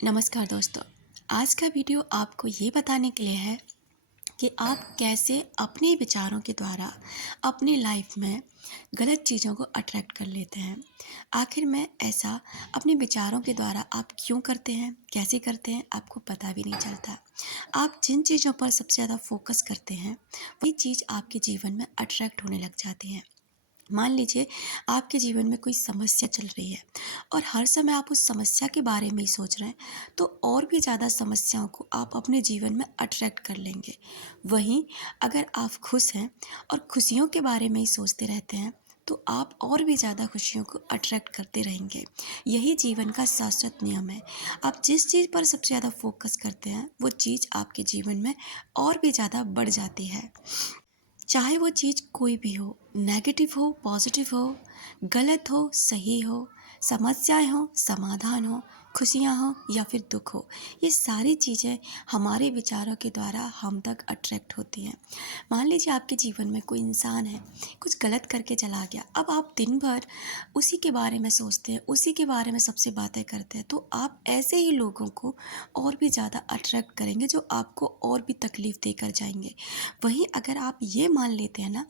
नमस्कार दोस्तों। आज का वीडियो आपको ये बताने के लिए है कि आप कैसे अपने विचारों के द्वारा अपनी लाइफ में गलत चीज़ों को अट्रैक्ट कर लेते हैं। आखिर में ऐसा अपने विचारों के द्वारा आप क्यों करते हैं, कैसे करते हैं, आपको पता भी नहीं चलता। आप जिन चीज़ों पर सबसे ज़्यादा फोकस करते हैं, वही चीज़ आपके जीवन में अट्रैक्ट होने लग जाती हैं। मान लीजिए आपके जीवन में कोई समस्या चल रही है और हर समय आप उस समस्या के बारे में ही सोच रहे हैं, तो और भी ज़्यादा समस्याओं को आप अपने जीवन में अट्रैक्ट कर लेंगे। वहीं अगर आप खुश हैं और खुशियों के बारे में ही सोचते रहते हैं, तो आप और भी ज़्यादा खुशियों को अट्रैक्ट करते रहेंगे। यही जीवन का शाश्वत नियम है। आप जिस चीज़ पर सबसे ज़्यादा फोकस करते हैं, वो चीज़ आपके जीवन में और भी ज़्यादा बढ़ जाती है। चाहे वो चीज़ कोई भी हो, नेगेटिव हो, पॉजिटिव हो, गलत हो, सही हो, समस्याएं हो, समाधान हो, खुशियाँ हो या फिर दुख हो, ये सारी चीज़ें हमारे विचारों के द्वारा हम तक अट्रैक्ट होती हैं। मान लीजिए आपके जीवन में कोई इंसान है, कुछ गलत करके चला गया। अब आप दिन भर उसी के बारे में सोचते हैं, उसी के बारे में सबसे बातें करते हैं, तो आप ऐसे ही लोगों को और भी ज़्यादा अट्रैक्ट करेंगे जो आपको और भी तकलीफ़ देकर जाएंगे। वहीं अगर आप ये मान लेते हैं ना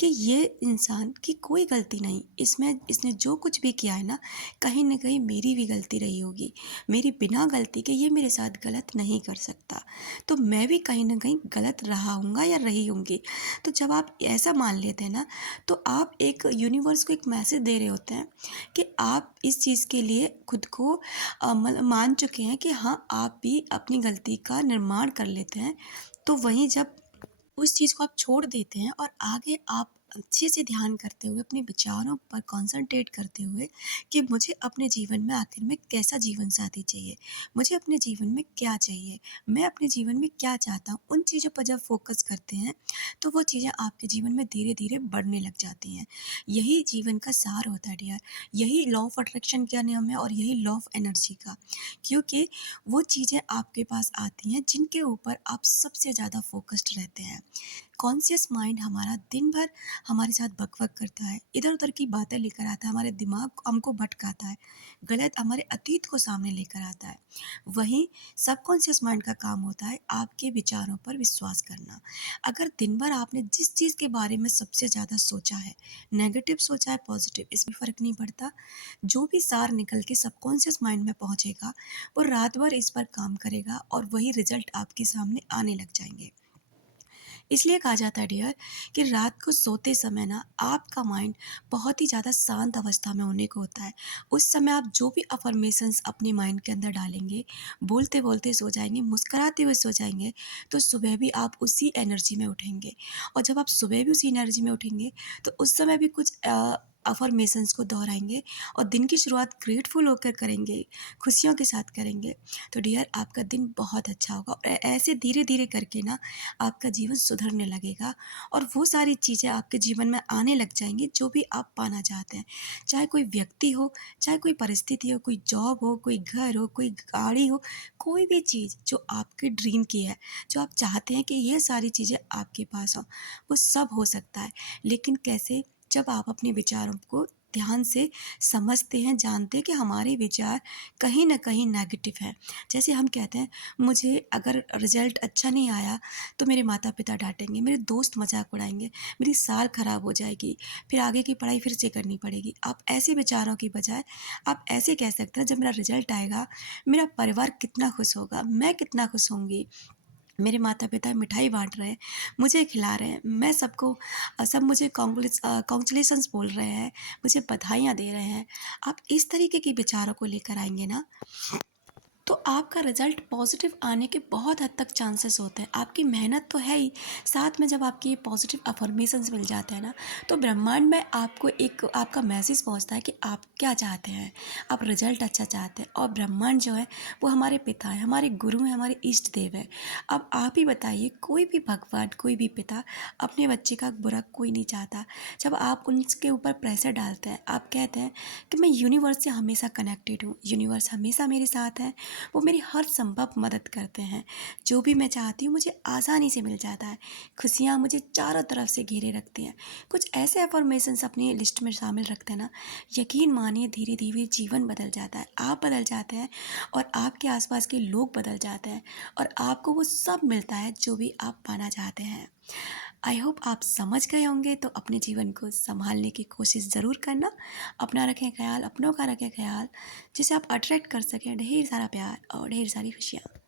कि ये इंसान की कोई गलती नहीं, इसमें इसने जो कुछ भी किया है ना, कहीं न कहीं मेरी भी गलती रही होगी। मेरी बिना गलती के ये मेरे साथ गलत नहीं कर सकता, तो मैं भी कहीं न कहीं गलत रहा होऊँगा या रही होंगी। तो जब आप ऐसा मान लेते हैं ना, तो आप एक यूनिवर्स को एक मैसेज दे रहे होते हैं कि आप इस चीज़ के लिए खुद को मतलब मान चुके हैं कि हाँ, आप भी अपनी गलती का निर्माण कर लेते हैं। तो वहीं जब उस चीज़ को आप छोड़ देते हैं और आगे आप अच्छे से ध्यान करते हुए अपने विचारों पर कंसंट्रेट करते हुए कि मुझे अपने जीवन में आखिर में कैसा जीवन साथी चाहिए, मुझे अपने जीवन में क्या चाहिए, मैं अपने जीवन में क्या चाहता हूँ, उन चीज़ों पर जब फोकस करते हैं तो वो चीज़ें आपके जीवन में धीरे धीरे बढ़ने लग जाती हैं। यही जीवन का सार होता है डियर। यही लॉ ऑफ अट्रैक्शन का नियम है और यही लॉ ऑफ एनर्जी का, क्योंकि वो चीज़ें आपके पास आती हैं जिनके ऊपर आप सबसे ज़्यादा फोकस्ड रहते हैं। कॉन्शियस माइंड हमारा दिन भर हमारे साथ बक-बक करता है, इधर-उधर की बातें लेकर आता है, हमारे दिमाग हमको भटकाता है, गलत हमारे अतीत को सामने लेकर आता है। वहीं सबकॉन्शियस माइंड का काम होता है आपके विचारों पर विश्वास करना। अगर दिन भर आपने जिस चीज़ के बारे में सबसे ज़्यादा सोचा है, नेगेटिव सोचा है, पॉजिटिव, इसमें फ़र्क नहीं पड़ता, जो भी सार निकल के सबकॉन्शियस माइंड में पहुँचेगा, वो रात भर इस पर काम करेगा और वही रिज़ल्ट आपके सामने आने लग जाएँगे। इसलिए कहा जाता है डियर कि रात को सोते समय ना आपका माइंड बहुत ही ज़्यादा शांत अवस्था में होने को होता है। उस समय आप जो भी अफ़र्मेशंस अपने माइंड के अंदर डालेंगे, बोलते-बोलते सो जाएँगे, मुस्कुराते हुए सो जाएँगे, तो सुबह भी आप उसी एनर्जी में उठेंगे। और जब आप सुबह भी उसी एनर्जी में उठेंगे, तो उस समय भी कुछ अफ़र्मेशंस को दोहराएँगे और दिन की शुरुआत ग्रेटफुल होकर करेंगे, खुशियों के साथ करेंगे। तो डियर आपका दिन बहुत अच्छा होगा और ऐसे धीरे-धीरे करके ना आपका जीवन सुधरने लगेगा और वो सारी चीज़ें आपके जीवन में आने लग जाएँगी जो भी आप पाना चाहते हैं। चाहे कोई व्यक्ति हो, चाहे कोई परिस्थिति हो, कोई जॉब हो, कोई घर हो, कोई गाड़ी हो, कोई भी चीज़ जो आपके ड्रीम की है, जो आप चाहते हैं कि ये सारी चीज़ें आपके पास हों, वो सब हो सकता है। लेकिन कैसे? जब आप अपने विचारों को ध्यान से समझते हैं, जानते हैं कि हमारे विचार कहीं न कहीं नेगेटिव हैं। जैसे हम कहते हैं, मुझे अगर रिज़ल्ट अच्छा नहीं आया तो मेरे माता-पिता डाँटेंगे, मेरे दोस्त मज़ाक उड़ाएँगे, मेरी साल ख़राब हो जाएगी, फिर आगे की पढ़ाई फिर से करनी पड़ेगी। आप ऐसे विचारों की बजाय आप ऐसे कह सकते हैं, जब मेरा रिज़ल्ट आएगा, मेरा परिवार कितना खुश होगा, मैं कितना खुश होंगी। मेरे माता-पिता मिठाई बाँट रहे हैं, मुझे खिला रहे हैं, मैं सबको सब मुझे कांग्रेचुलेशंस बोल रहे हैं, मुझे बधाइयाँ दे रहे हैं। आप इस तरीके के विचारों को लेकर आएँगे ना, तो आपका रिज़ल्ट पॉज़िटिव आने के बहुत हद तक चांसेस होते हैं। आपकी मेहनत तो है ही, साथ में जब आपकी ये पॉज़िटिव अफ़र्मेशंस मिल जाते हैं ना, तो ब्रह्मांड में आपको एक आपका मैसेज पहुँचता है कि आप क्या चाहते हैं। आप रिज़ल्ट अच्छा चाहते हैं और ब्रह्मांड जो है, वो हमारे पिता हैं, हमारे गुरु हैं, हमारे इष्ट देव हैं। अब आप ही बताइए, कोई भी भगवान, कोई भी पिता अपने बच्चे का बुरा कोई नहीं चाहता। जब आप उनके ऊपर प्रेशर डालते हैं, आप कहते हैं कि मैं यूनिवर्स से हमेशा कनेक्टेड हूँ, यूनिवर्स हमेशा मेरे साथ है, वो मेरी हर संभव मदद करते हैं। जो भी मैं चाहती हूँ मुझे आसानी से मिल जाता है। खुशियाँ मुझे चारों तरफ से घेरे रखती हैं। कुछ ऐसे अफर्मेशंस अपनी लिस्ट में शामिल रखते हैं ना, यकीन मानिए धीरे धीरे जीवन बदल जाता है, आप बदल जाते हैं और आपके आसपास के लोग बदल जाते हैं और आपको वो सब मिलता है जो भी आप पाना चाहते हैं। आई होप आप समझ गए होंगे, तो अपने जीवन को संभालने की कोशिश ज़रूर करना। अपना रखें ख्याल, अपनों का रखें ख्याल, जिसे आप अट्रैक्ट कर सकें ढेर सारा प्यार और ढेर सारी खुशियाँ।